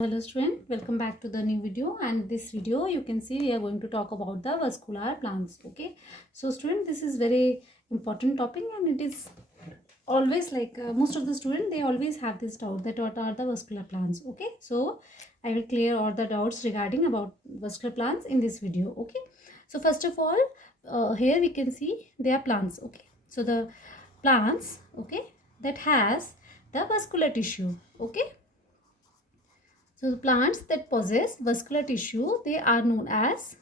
Hello student, welcome back to the new video. And this video you can see we are going to talk about the vascular plants. Okay, so student, this is very important topic and it is always like most of the student, they always have this doubt that what are the vascular plants. Okay, so I will clear all the doubts regarding about vascular plants in this video. Okay, so first of all, here we can see they are plants. Okay, so the plants, okay, that has the vascular tissue. Okay, so the plants that possess vascular tissue, they are known as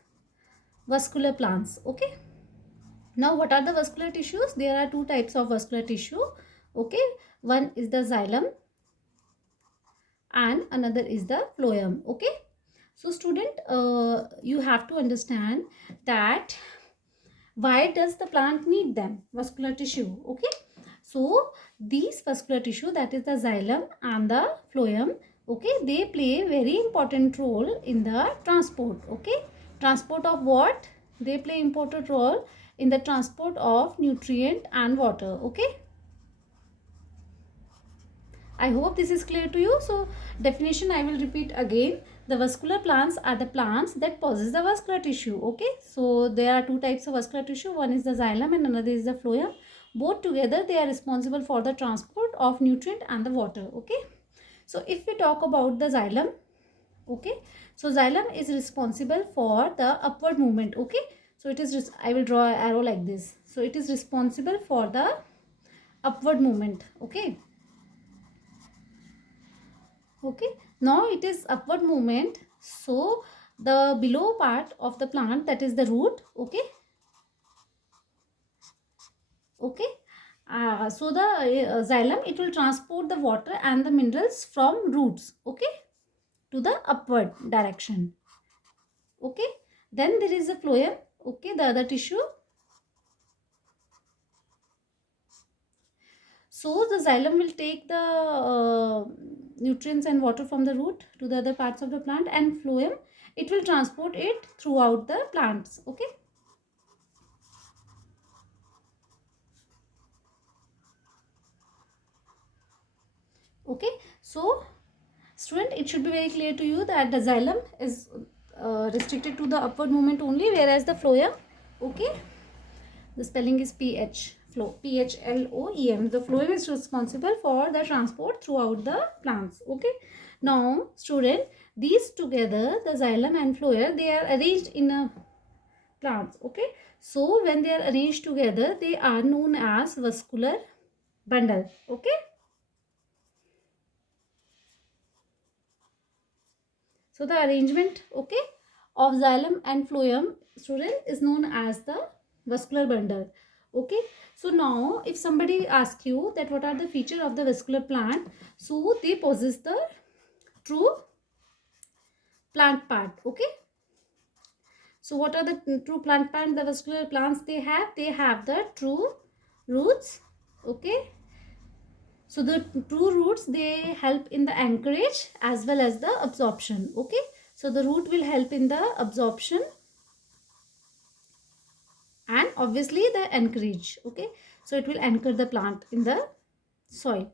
vascular plants. Okay. Now what are the vascular tissues? There are two types of vascular tissue. Okay. One is the xylem and another is the phloem. Okay. So student, you have to understand that why does the plant need them? Vascular tissue. Okay. So these vascular tissue, that is the xylem and the phloem, okay, they play a very important role in the transport. Okay, transport of what? They play important role in the transport of nutrient and water. Okay, I hope this is clear to you. So definition I will repeat again. The vascular plants are the plants that possess the vascular tissue. Okay, so there are two types of vascular tissue. One is the xylem and another is the phloem. Both together they are responsible for the transport of nutrient and the water. Okay, so if we talk about the xylem, okay, so xylem is responsible for the upward movement. Okay, so it is, I will draw an arrow like this. So it is responsible for the upward movement. Okay, okay, now it is upward movement. So the below part of the plant, that is the root. Okay, okay, so the xylem, it will transport the water and the minerals from roots, okay, to the upward direction. Okay, then there is a phloem, okay, the other tissue. So the xylem will take the nutrients and water from the root to the other parts of the plant, and phloem, it will transport it throughout the plants. Okay, okay, so student, it should be very clear to you that the xylem is restricted to the upward movement only, whereas the phloem, okay, the spelling is PH, flow, PHLOEM. The phloem is responsible for the transport throughout the plants. Okay. Now, student, these together, the xylem and phloem, they are arranged in a plants. Okay. So, when they are arranged together, they are known as vascular bundle. Okay. So, the arrangement, okay, of xylem and phloem, student, is known as the vascular bundle. Okay, so now if somebody asks you that what are the features of the vascular plant, so they possess the true plant part. Okay, so what are the true plant part? The vascular plants, they have the true roots. Okay, so the true roots, they help in the anchorage as well as the absorption. Okay, so the root will help in the absorption and obviously the anchorage. Okay, so it will anchor the plant in the soil.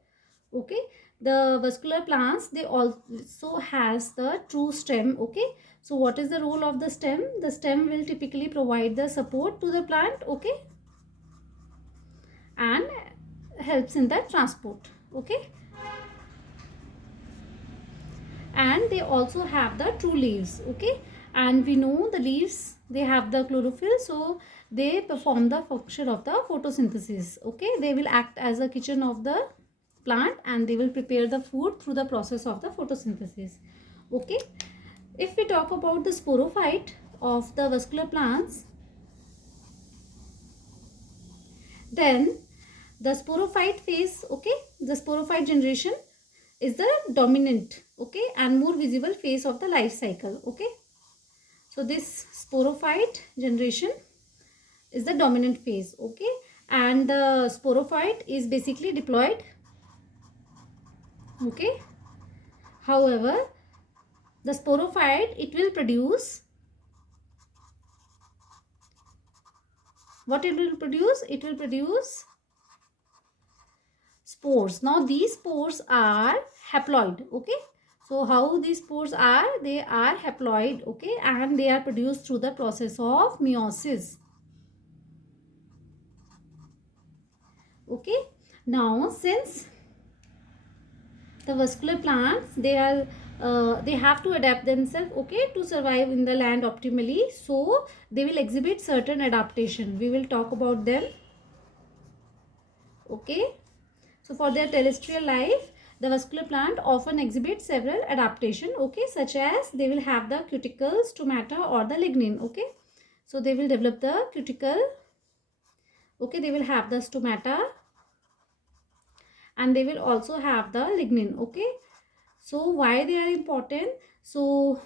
Okay, the vascular plants, they also has the true stem. Okay, so what is the role of the stem? The stem will typically provide the support to the plant. Okay, and helps in the transport. Okay, and they also have the true leaves. Okay, and we know the leaves, they have the chlorophyll, so they perform the function of the photosynthesis. Okay, they will act as a kitchen of the plant and they will prepare the food through the process of the photosynthesis. Okay, if we talk about the sporophyte of the vascular plants, then the sporophyte phase, okay, the sporophyte generation is the dominant, okay, and more visible phase of the life cycle. Okay, so this sporophyte generation is the dominant phase. Okay, and the sporophyte is basically diploid. Okay, however, the sporophyte, it will produce, what it will produce? It will produce spores. Now these spores are haploid. Okay, So how these spores are? They are haploid, okay, and they are produced through the process of meiosis. Okay, now since the vascular plants, they have to adapt themselves, okay, to survive in the land optimally. So they will exhibit certain adaptation. We will talk about them. Okay, so for their terrestrial life, the vascular plant often exhibits several adaptation, okay, such as they will have the cuticle, stomata or the lignin. Okay, so they will develop the cuticle, okay, they will have the stomata, and they will also have the lignin. Okay, so why they are important? So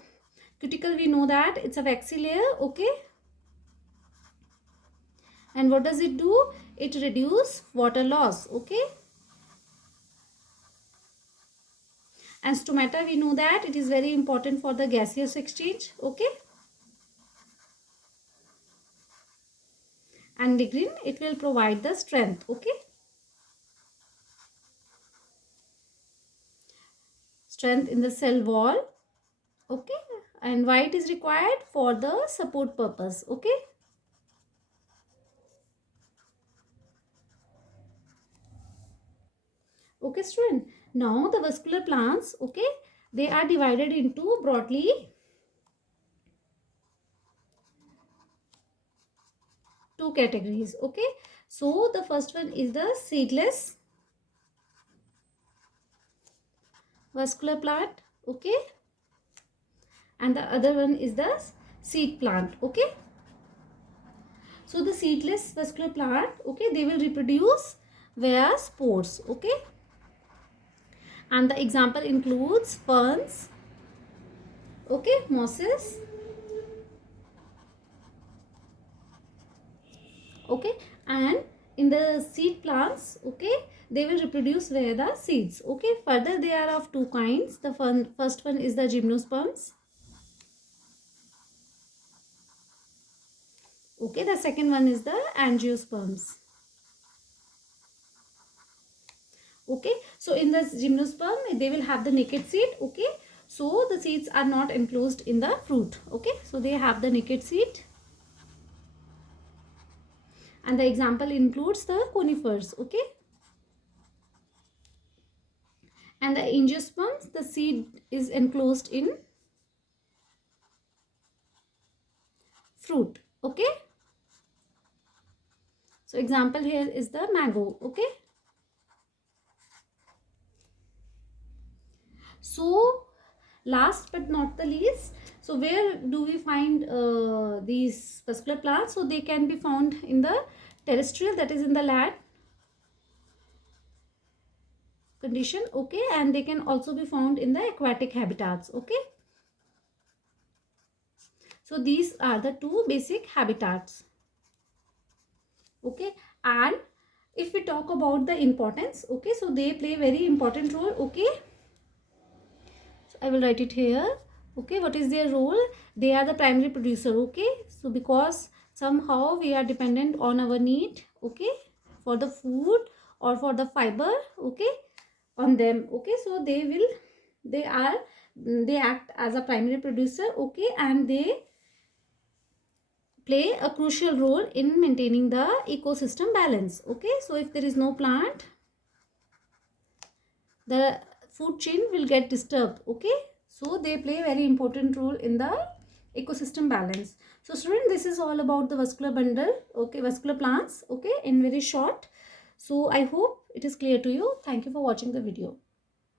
cuticle, we know that it's a waxy layer, okay, and what does it do? It reduce water loss, okay, and stomata, we know that it is very important for the gaseous exchange, okay, and lignin, it will provide the strength, okay, strength in the cell wall, okay, and why it is required? For the support purpose, okay. Okay student, now the vascular plants, okay, they are divided into broadly two categories, okay. So the first one is the seedless vascular plant, okay, and the other one is the seed plant, okay. So the seedless vascular plant, okay, they will reproduce via spores, okay, and the example includes ferns, okay, mosses, okay, and in the seed plants, okay, they will reproduce via the seeds, okay. Further, they are of two kinds. The first one is the gymnosperms, okay, the second one is the angiosperms, okay. So in the gymnosperm, they will have the naked seed, okay, so the seeds are not enclosed in the fruit, okay, so they have the naked seed, and the example includes the conifers, okay, and the angiosperms, the seed is enclosed in fruit, okay. So example here is the mango, okay. So last but not the least, so where do we find these vascular plants? So they can be found in the terrestrial, that is in the land condition, okay, and they can also be found in the aquatic habitats, okay. So these are the two basic habitats, okay. And if we talk about the importance, okay, so they play very important role, okay. So I will write it here, okay. What is their role? They are the primary producer, okay. So because somehow we are dependent on our need, okay, for the food or for the fiber, okay, on them, okay. So they act as a primary producer, okay, and they play a crucial role in maintaining the ecosystem balance, okay. So if there is no plant, the food chain will get disturbed, okay. So they play a very important role in the ecosystem balance. So student, this is all about the vascular bundle, okay, vascular plants, okay, in very short. So I hope it is clear to you. Thank you for watching the video.